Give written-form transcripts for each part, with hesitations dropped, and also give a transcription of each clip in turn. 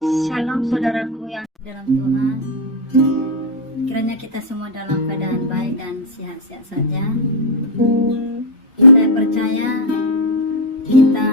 Shalom saudaraku yang dalam Tuhan. Kiranya kita semua dalam keadaan baik dan sehat-sehat saja. Saya percaya kita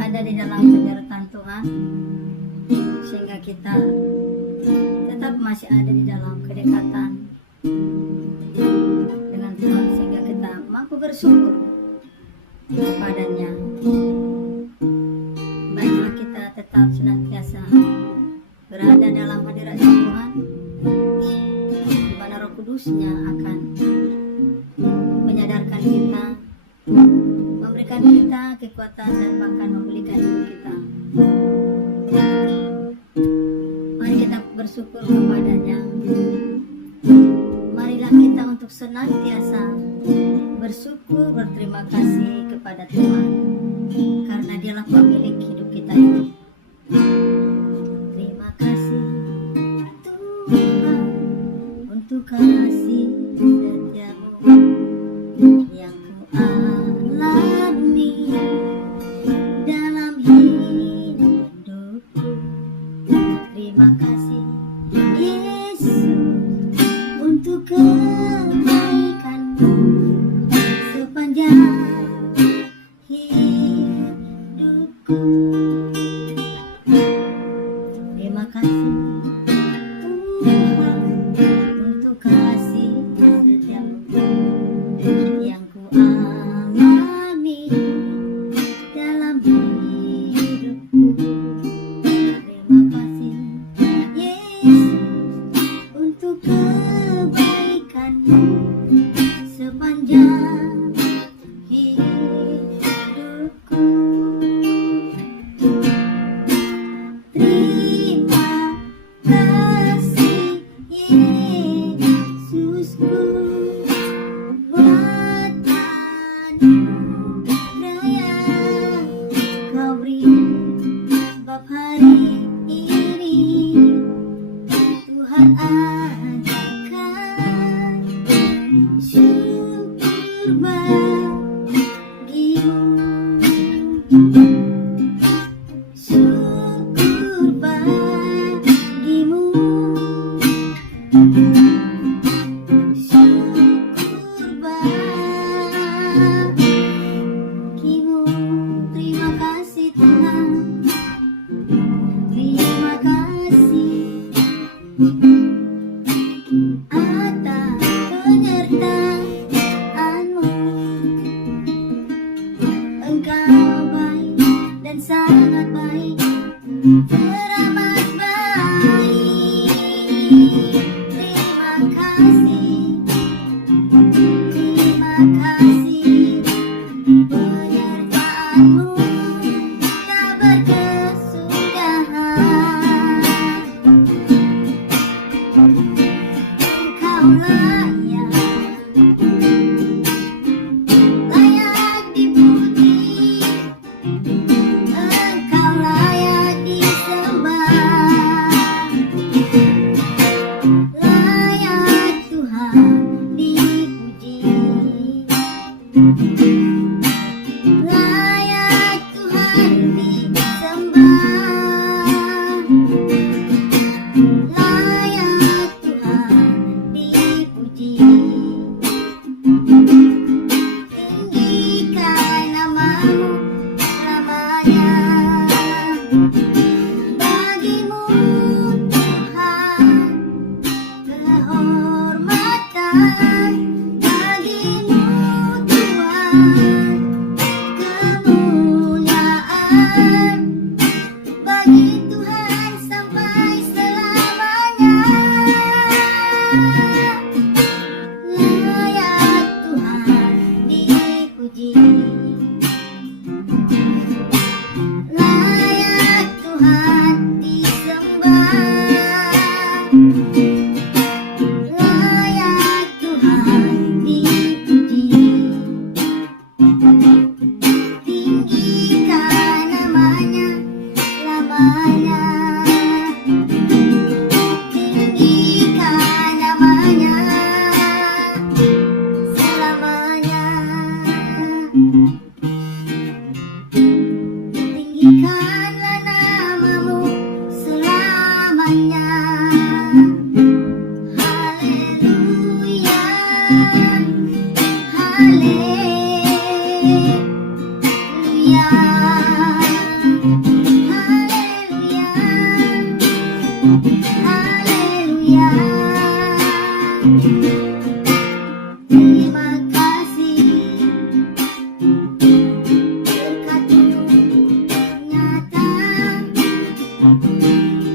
ada di dalam penyertaan Tuhan, sehingga kita tetap masih ada di dalam kedekatan dengan Tuhan, sehingga kita mampu bersyukur kepadanya. Baiklah kita tetap senantiasa berada dalam hadirat Tuhan, di mana Roh Kudusnya akan menyadarkan kita, memberikan kita kekuatan dan bahkan memulihkan hidup kita. Mari kita bersyukur kepadanya. Marilah kita untuk senantiasa bersyukur, berterima kasih kepada Tuhan, karena Dialah pemilik hidup kita ini. Terima kasih Tuhan untuk kasih setiamu yang ku alami dalam hidupku. Terima kasih Yesus untuk kebaikanmu sepanjang hidupku. Terima kasih Tuhan untuk kasih setiamu yang ku alami dalam hidupku. Terima kasih Yesus untuk kebaikanmu sepanjang hidupku. Terima kasih Yesusku buat anugerah yang kau beri sebab hari ini Tuhan ajarkan syukur bagimu. Syukur bagimu. Syukur bagimu. Terima kasih Tuhan. Terima kasih atas penyertaanmu. Engkau baik dan sangat baik, teramat baik. Terima kasih, terima kasih, penyertaanmu tak berkesudahan. Engkau layak, layak dipuji. Engkau layak disembah, layak Tuhan dipuji, layak Tuhan disembah, layak Tuhan dipuji. Tinggikan namamu selamanya. Bagimu Tuhan kehormatan, bagimu Tuhan kemuliaan, bagi Tuhan sampai selamanya. Layak Tuhan dipuji, sucikanlah namamu selamanya. Haleluya, haleluya, haleluya, haleluya. Terima kasih berkat-Mu nyata. Haleluya.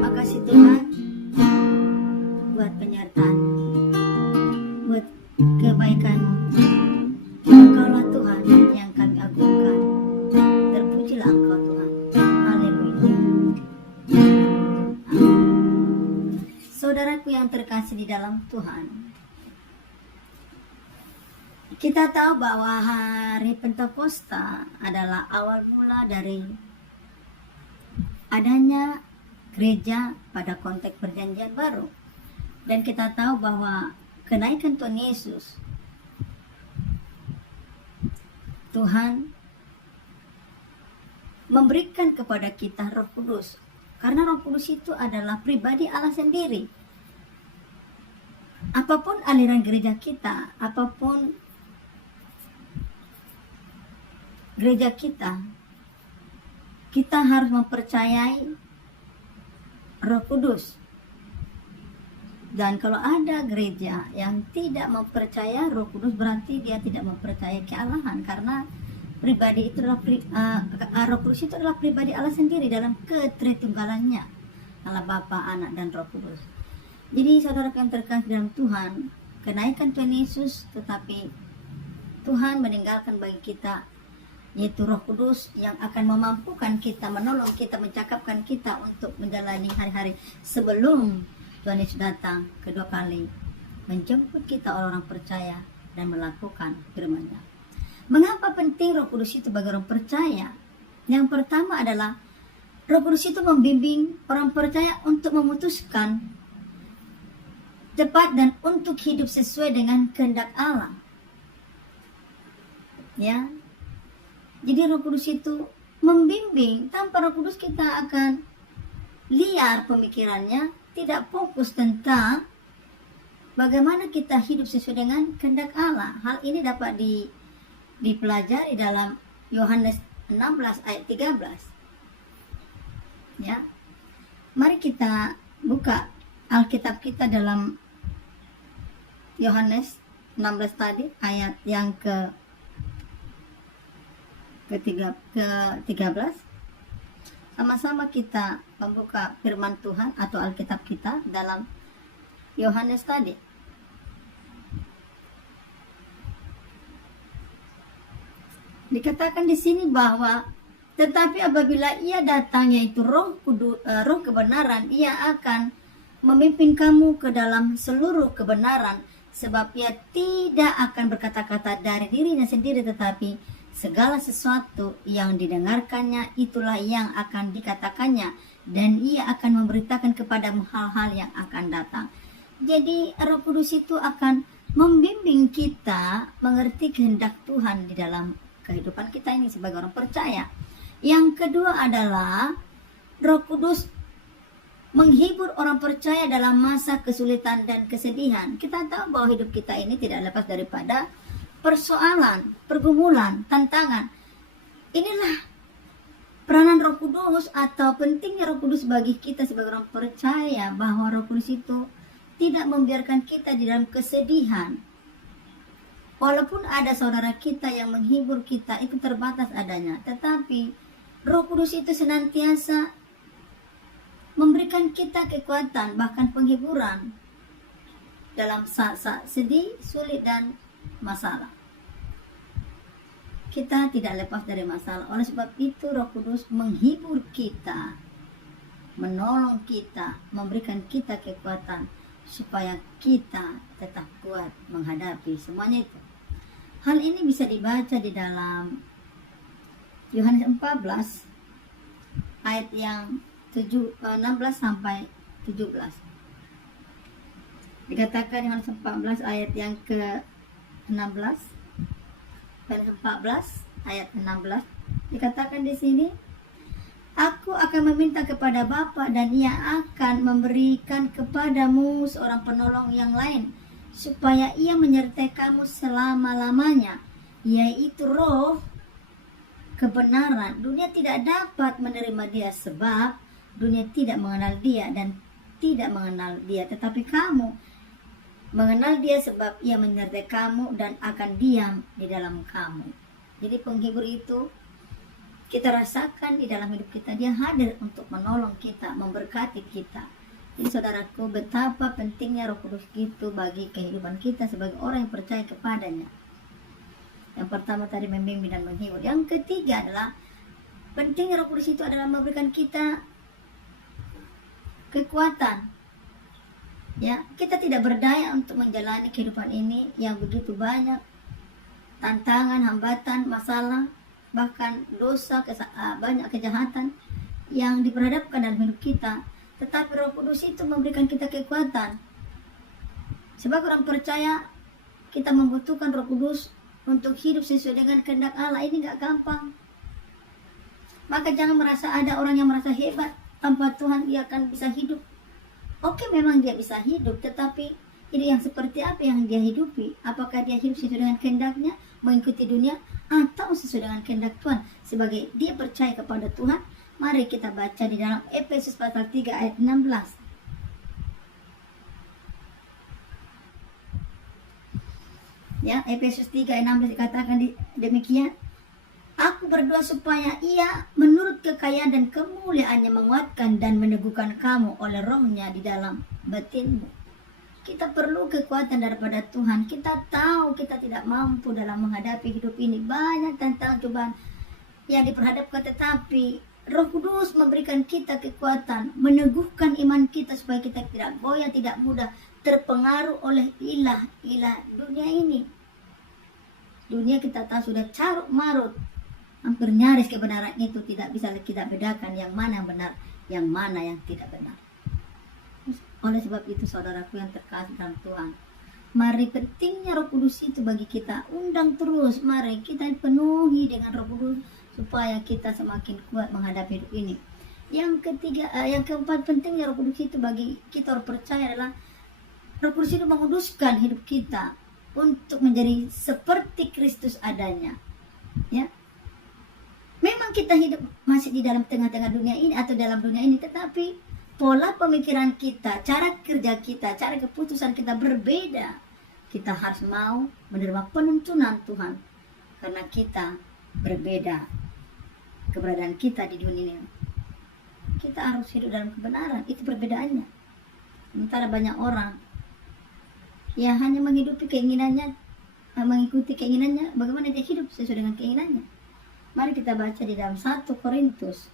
Makasih Tuhan buat penyertaan, buat kebaikan. Engkaulah Tuhan yang kami agungkan. Terpujilah Engkau Tuhan. Haleluya. Saudaraku yang terkasih di dalam Tuhan, kita tahu bahwa hari Pentakosta adalah awal mula dari adanya gereja pada konteks perjanjian baru. Dan kita tahu bahwa kenaikan Tuhan Yesus, Tuhan memberikan kepada kita Roh Kudus. Karena Roh Kudus itu adalah pribadi Allah sendiri. Apapun aliran gereja kita, apapun gereja kita harus mempercayai Roh Kudus. Dan kalau ada gereja yang tidak mempercaya Roh Kudus, berarti dia tidak mempercayai kealahan. Karena pribadi itu adalah Roh Kudus itu adalah pribadi Allah sendiri dalam ketritunggalannya, Allah Bapa, Anak, dan Roh Kudus. Jadi saudara yang terkasih dalam Tuhan, kenaikan Tuhan Yesus, tetapi Tuhan meninggalkan bagi kita, yaitu Roh Kudus yang akan memampukan kita, menolong kita, mencakapkan kita untuk menjalani hari-hari sebelum Tuhan Yesus datang kedua kali, menjemput kita orang-orang percaya dan melakukan firman-Nya. Mengapa penting Roh Kudus itu bagi orang percaya? Yang pertama adalah Roh Kudus itu membimbing orang percaya untuk memutuskan tepat dan untuk hidup sesuai dengan kehendak Allah. Ya. Jadi Roh Kudus itu membimbing. Tanpa Roh Kudus kita akan liar pemikirannya, tidak fokus tentang bagaimana kita hidup sesuai dengan kehendak Allah. Hal ini dapat dipelajari dalam Yohanes 16 ayat 13. Ya. Mari kita buka Alkitab kita dalam Yohanes 16 tadi, ayat yang ke-13. Sama-sama kita membuka firman Tuhan atau Alkitab kita dalam Yohanes tadi. Dikatakan di sini bahwa tetapi apabila Ia datang, yaitu Roh kebenaran, Ia akan memimpin kamu ke dalam seluruh kebenaran, sebab Ia tidak akan berkata-kata dari dirinya sendiri, tetapi segala sesuatu yang didengarkannya itulah yang akan dikatakannya, dan Ia akan memberitakan kepadamu hal-hal yang akan datang. Jadi Roh Kudus itu akan membimbing kita mengerti kehendak Tuhan di dalam kehidupan kita ini sebagai orang percaya. Yang kedua adalah Roh Kudus menghibur orang percaya dalam masa kesulitan dan kesedihan. Kita tahu bahwa hidup kita ini tidak lepas daripada persoalan, pergumulan, tantangan. Inilah peranan Roh Kudus atau pentingnya Roh Kudus bagi kita sebagai orang percaya, bahwa Roh Kudus itu tidak membiarkan kita di dalam kesedihan. Walaupun ada saudara kita yang menghibur kita, itu terbatas adanya, tetapi Roh Kudus itu senantiasa memberikan kita kekuatan, bahkan penghiburan dalam saat-saat sedih, sulit, dan masalah. Kita tidak lepas dari masalah. Oleh sebab itu Roh Kudus menghibur kita, menolong kita, memberikan kita kekuatan supaya kita tetap kuat menghadapi semuanya itu. Hal ini bisa dibaca di dalam Yohanes 14 ayat yang 16 sampai 17. Dikatakan Yohanes 14 ayat yang ke 16, Yohanes 14 ayat 16 dikatakan di sini, Aku akan meminta kepada Bapa dan Ia akan memberikan kepadamu seorang penolong yang lain, supaya Ia menyertai kamu selama-lamanya, yaitu Roh kebenaran. Dunia tidak dapat menerima Dia sebab dunia tidak mengenal Dia dan tidak mengenal Dia, tetapi kamu mengenal Dia sebab Ia menyertai kamu dan akan diam di dalam kamu. Jadi penghibur itu kita rasakan di dalam hidup kita. Dia hadir untuk menolong kita, memberkati kita. Jadi saudaraku, betapa pentingnya Roh Kudus itu bagi kehidupan kita sebagai orang yang percaya kepadanya. Yang pertama tadi membimbing dan menghibur. Yang ketiga adalah pentingnya Roh Kudus itu adalah memberikan kita kekuatan. Ya, kita tidak berdaya untuk menjalani kehidupan ini yang begitu banyak tantangan, hambatan, masalah, bahkan dosa, banyak kejahatan yang diperhadapkan dalam hidup kita. Tetapi Roh Kudus itu memberikan kita kekuatan. Sebagai orang percaya, kita membutuhkan Roh Kudus untuk hidup sesuai dengan kehendak Allah. Ini gak gampang. Maka jangan merasa ada orang yang merasa hebat, tanpa Tuhan dia akan bisa hidup. Oke, memang dia bisa hidup, tetapi hidup yang seperti apa yang dia hidupi? Apakah dia hidup sesuai dengan kehendaknya, mengikuti dunia, atau sesuai dengan kehendak Tuhan? Sebagai dia percaya kepada Tuhan, mari kita baca di dalam Efesus pasal 3 ayat 16. Ya, Efesus 3 ayat 16 dikatakan demikian. Aku berdoa supaya Ia menurut kekayaan dan kemuliaannya menguatkan dan meneguhkan kamu oleh Roh-Nya di dalam batinmu. Kita perlu kekuatan daripada Tuhan. Kita tahu kita tidak mampu dalam menghadapi hidup ini. Banyak tantangan cobaan yang diperhadapkan, tetapi Roh Kudus memberikan kita kekuatan, meneguhkan iman kita supaya kita tidak goyah, tidak mudah terpengaruh oleh ilah dunia ini. Dunia kita tahu sudah carut marut, hampir nyaris kebenaran itu tidak bisa kita bedakan yang mana yang benar, yang mana yang tidak benar. Oleh sebab itu saudaraku yang terkasih dalam Tuhan, mari pentingnya Roh Kudus itu bagi kita. Undang terus, mari kita penuhi dengan Roh Kudus supaya kita semakin kuat menghadapi hidup ini. Yang ketiga, yang keempat, pentingnya Roh Kudus itu bagi kita orang percaya adalah Roh Kudus itu menguduskan hidup kita untuk menjadi seperti Kristus adanya. Ya, memang kita hidup masih di dalam tengah-tengah dunia ini atau dalam dunia ini, tetapi pola pemikiran kita, cara kerja kita, cara keputusan kita berbeda. Kita harus mau menerima penuntunan Tuhan karena kita berbeda keberadaan kita di dunia ini. Kita harus hidup dalam kebenaran, itu perbedaannya. Sementara banyak orang ya hanya menghidupi keinginannya, mengikuti keinginannya, bagaimana dia hidup sesuai dengan keinginannya. Mari kita baca di dalam 1 Korintus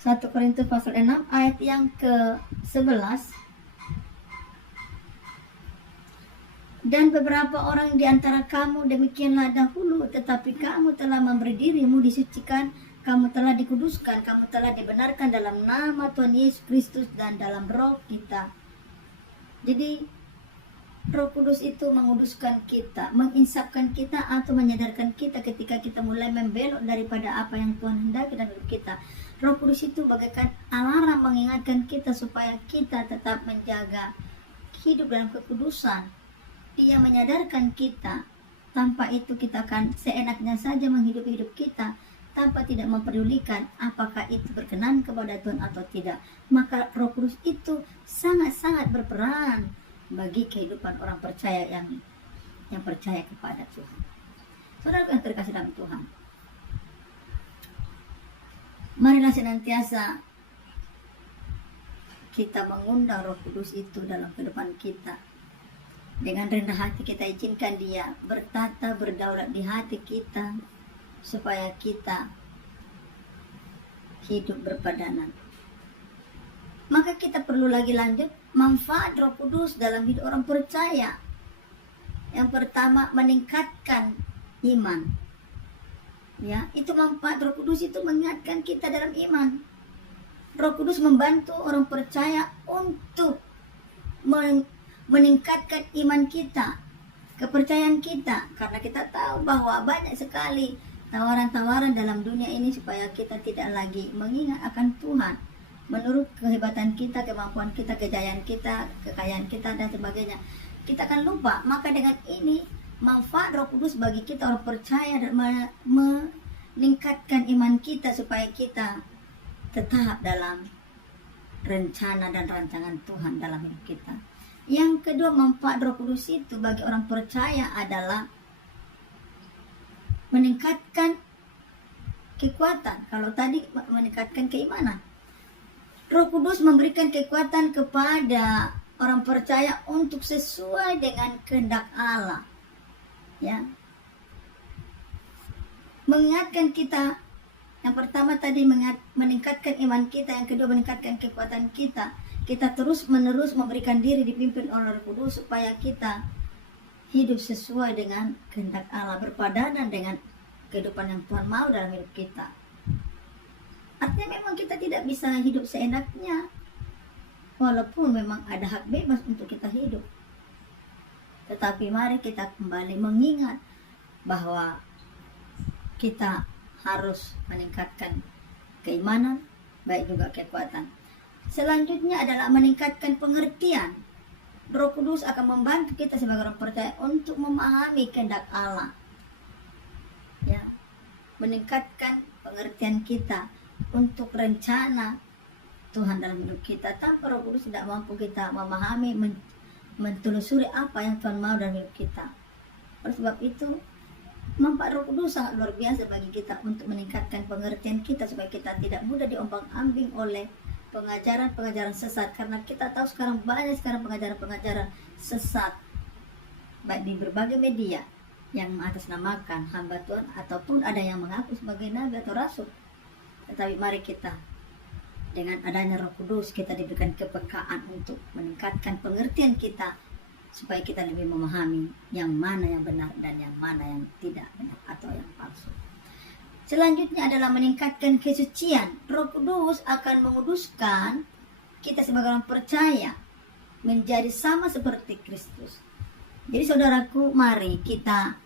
1 Korintus pasal 6 ayat yang ke-11. Dan beberapa orang di antara kamu demikianlah dahulu, tetapi kamu telah memberi dirimu disucikan, kamu telah dikuduskan, kamu telah dibenarkan dalam nama Tuhan Yesus Kristus dan dalam roh kita. Jadi Roh Kudus itu menguduskan kita, menginsafkan kita atau menyadarkan kita ketika kita mulai membelok daripada apa yang Tuhan hendaki dalam hidup kita. Roh Kudus itu bagaikan alarm mengingatkan kita supaya kita tetap menjaga hidup dalam kekudusan. Dia menyadarkan kita, tanpa itu kita akan seenaknya saja menghidupi hidup kita tanpa tidak mempedulikan apakah itu berkenan kepada Tuhan atau tidak. Maka Roh Kudus itu sangat-sangat berperan bagi kehidupan orang percaya yang percaya kepada Tuhan. Saudara yang terkasih dalam Tuhan, marilah senantiasa kita mengundang Roh Kudus itu dalam kehidupan kita. Dengan rendah hati kita izinkan Dia bertata, berdaulat di hati kita, supaya kita hidup berpadanan. Maka kita perlu lagi lanjut manfaat Roh Kudus dalam hidup orang percaya. Yang pertama, meningkatkan iman. Ya, itu manfaat Roh Kudus itu mengingatkan kita dalam iman. Roh Kudus membantu orang percaya untuk meningkatkan iman kita, kepercayaan kita, karena kita tahu bahwa banyak sekali tawaran-tawaran dalam dunia ini supaya kita tidak lagi mengingat akan Tuhan menurut kehebatan kita, kemampuan kita, kejayaan kita, kekayaan kita dan sebagainya. Kita akan lupa. Maka dengan ini manfaat Roh Kudus bagi kita orang percaya dan meningkatkan iman kita supaya kita tetap dalam rencana dan rancangan Tuhan dalam hidup kita. Yang kedua, manfaat Roh Kudus itu bagi orang percaya adalah meningkatkan kekuatan. Kalau tadi meningkatkan keimanan, Roh Kudus memberikan kekuatan kepada orang percaya untuk sesuai dengan kehendak Allah. Ya. Mengingatkan kita, yang pertama tadi meningkatkan iman kita, yang kedua meningkatkan kekuatan kita. Kita terus-menerus memberikan diri dipimpin oleh Roh Kudus supaya kita hidup sesuai dengan kehendak Allah, berpadanan dengan kehidupan yang Tuhan mau dalam hidup kita. Artinya memang kita tidak bisa hidup seenaknya, walaupun memang ada hak bebas untuk kita hidup. Tetapi mari kita kembali mengingat bahwa kita harus meningkatkan keimanan, baik juga kekuatan. Selanjutnya adalah meningkatkan pengertian. Roh Kudus akan membantu kita sebagai orang percaya untuk memahami kehendak Allah. Ya, meningkatkan pengertian kita untuk rencana Tuhan dalam hidup kita. Tanpa Roh Kudus tidak mampu kita memahami, mentelusuri apa yang Tuhan mau dalam hidup kita. Oleh sebab itu, manfaat Roh Kudus sangat luar biasa bagi kita untuk meningkatkan pengertian kita supaya kita tidak mudah diombang-ambing oleh pengajaran-pengajaran sesat. Karena kita tahu banyak pengajaran-pengajaran sesat baik di berbagai media yang mengatasnamakan hamba Tuhan ataupun ada yang mengaku sebagai nabi atau rasul. Tetapi mari kita dengan adanya Roh Kudus kita diberikan kepekaan untuk meningkatkan pengertian kita supaya kita lebih memahami yang mana yang benar dan yang mana yang tidak benar atau yang palsu. Selanjutnya adalah meningkatkan kesucian. Roh Kudus akan menguduskan kita sebagai orang percaya menjadi sama seperti Kristus. Jadi saudaraku, mari kita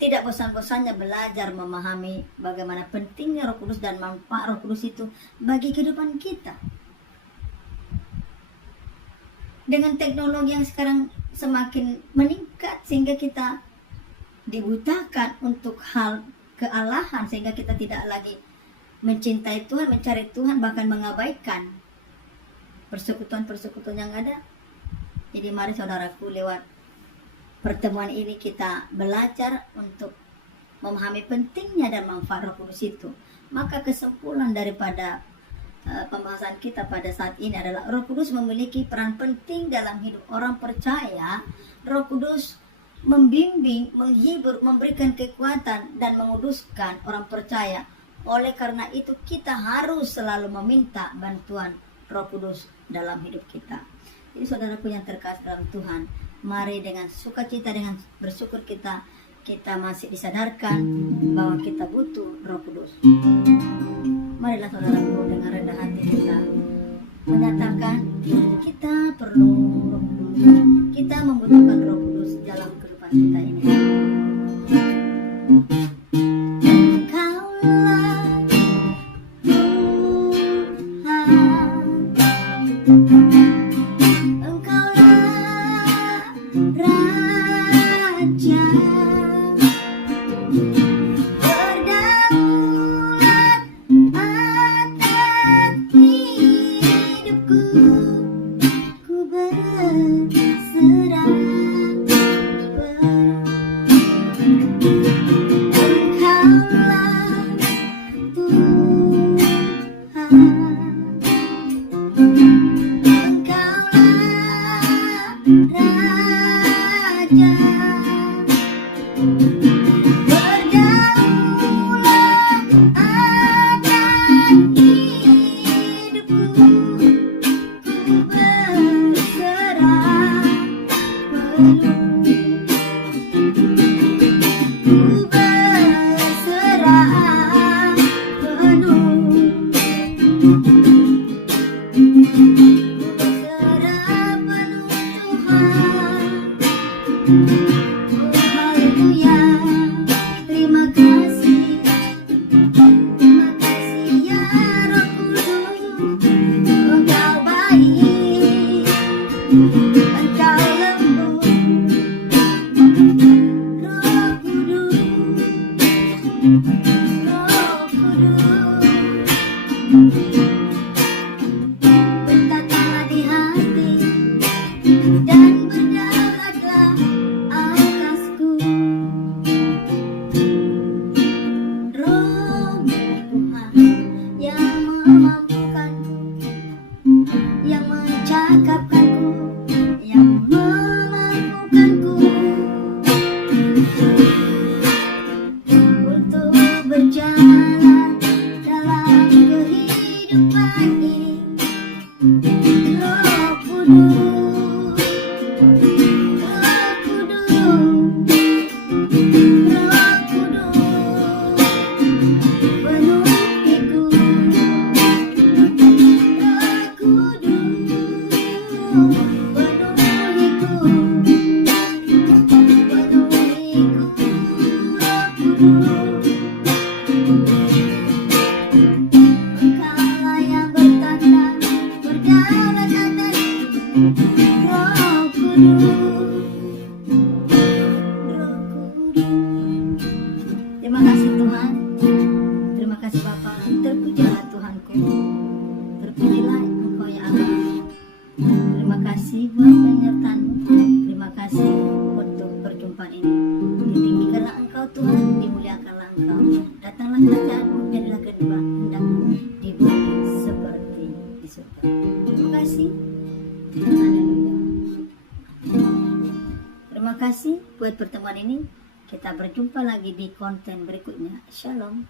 tidak bosan-bosannya belajar memahami bagaimana pentingnya Roh Kudus dan manfaat Roh Kudus itu bagi kehidupan kita. Dengan teknologi yang sekarang semakin meningkat sehingga kita dibutakan untuk hal kealahan, sehingga kita tidak lagi mencintai Tuhan, mencari Tuhan, bahkan mengabaikan persekutuan-persekutuan yang ada. Jadi mari saudaraku, lewat pertemuan ini kita belajar untuk memahami pentingnya dan manfaat Roh Kudus itu. Maka kesimpulan daripada pembahasan kita pada saat ini adalah Roh Kudus memiliki peran penting dalam hidup orang percaya. Roh Kudus membimbing, menghibur, memberikan kekuatan dan menguduskan orang percaya. Oleh karena itu kita harus selalu meminta bantuan Roh Kudus dalam hidup kita. Jadi saudaraku yang terkasih dalam Tuhan, mari dengan sukacita, dengan bersyukur kita masih disadarkan bahwa kita butuh Roh Kudus. Marilah saudaraku dengan rendah hati kita menyatakan kita perlu Roh Kudus. Kita membutuhkan Roh Kudus dalam kehidupan kita ini. Engkaulah Tuhan. Oh haleluya, terima kasih ya Roh Kudus. Engkau baik, engkau lembut, Roh Kudus, Roh Kudus. Berkatalah di hati dan berdaulatlah atasku. Roh Tuhan yang memampukanku, yang mencakapkanku, yang memampukanku untuk berjalan dalam kehidupan ini. Roh Kudus, Roh Kudus, Roh Kudus, penuhiku. Roh Kudus, penuhiku, penuhiku, Roh Kudus. Engkaulah yang bertata, berdaulat atasku. Roh Kudus, Roh Kudus. Terima kasih Tuhan, terima kasih Bapa. Terpujilah Tuhanku, terpujilah Engkau ya Allah. Terima kasih buat penyertaan-Mu, terima kasih untuk perjumpaan ini. Ditinggikanlah Engkau Tuhan, dimuliakanlah Engkau. Datanglah kerajaan-Mu, jadilah kehendak-Mu di bumi seperti di surga. Terima kasih. Haleluya. Terima kasih buat pertemuan ini. Kita berjumpa lagi di konten berikutnya. Shalom.